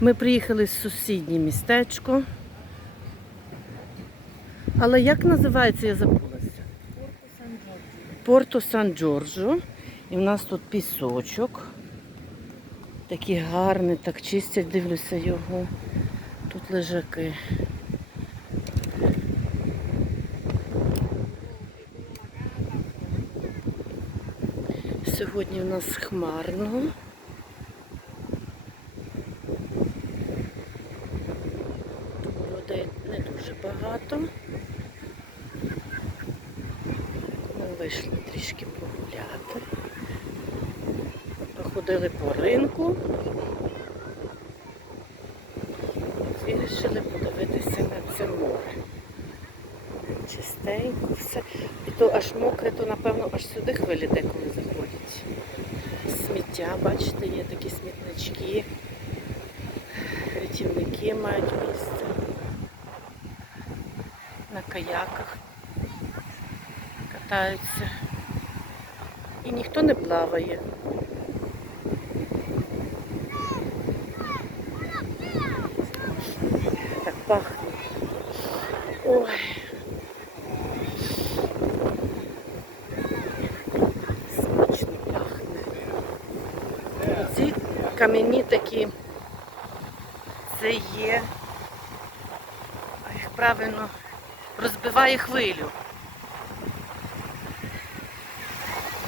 Ми приїхали з сусіднє містечко. Але як називається, я забулася. Порто Сан-Джорджо. І в нас тут пісочок. Такий гарний, так чистять, дивлюся його. Тут лежаки. Сьогодні у нас хмарно. Людей не дуже багато. Ми вийшли трішки погуляти. Походили по ринку. І вирішили подивитися на це море. Чистенько все. І то аж мокре, то напевно аж сюди хвилі деколи заходять. Сміття, бачите, є такі смітнички. Рятівники мають місце. На каяках катаються. І ніхто не плаває. Так пахне. Ой. Смачно пахне. Ці кам'яні такі, це є, правильно, розбиває хвилю.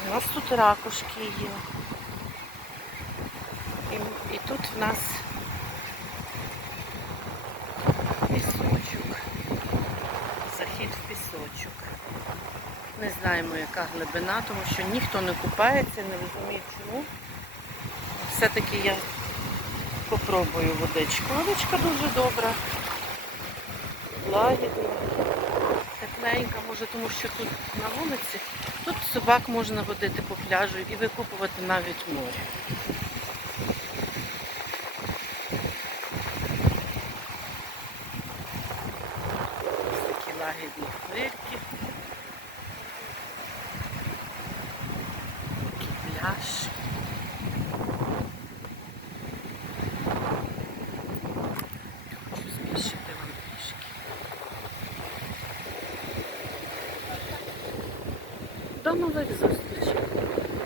У нас тут ракушки є. І, і тут в нас пісочок. Захід в пісочок. Не знаємо, яка глибина, тому що ніхто не купається, не розуміє чому. Все-таки я попробую водичку. Водичка дуже добра. Лагідна, тепленька, може, тому що тут на вулиці. Тут собак можна водити по пляжу і викупувати навіть море. Ось такі лагідні хвильки. Такий пляж. До нових зустрічей!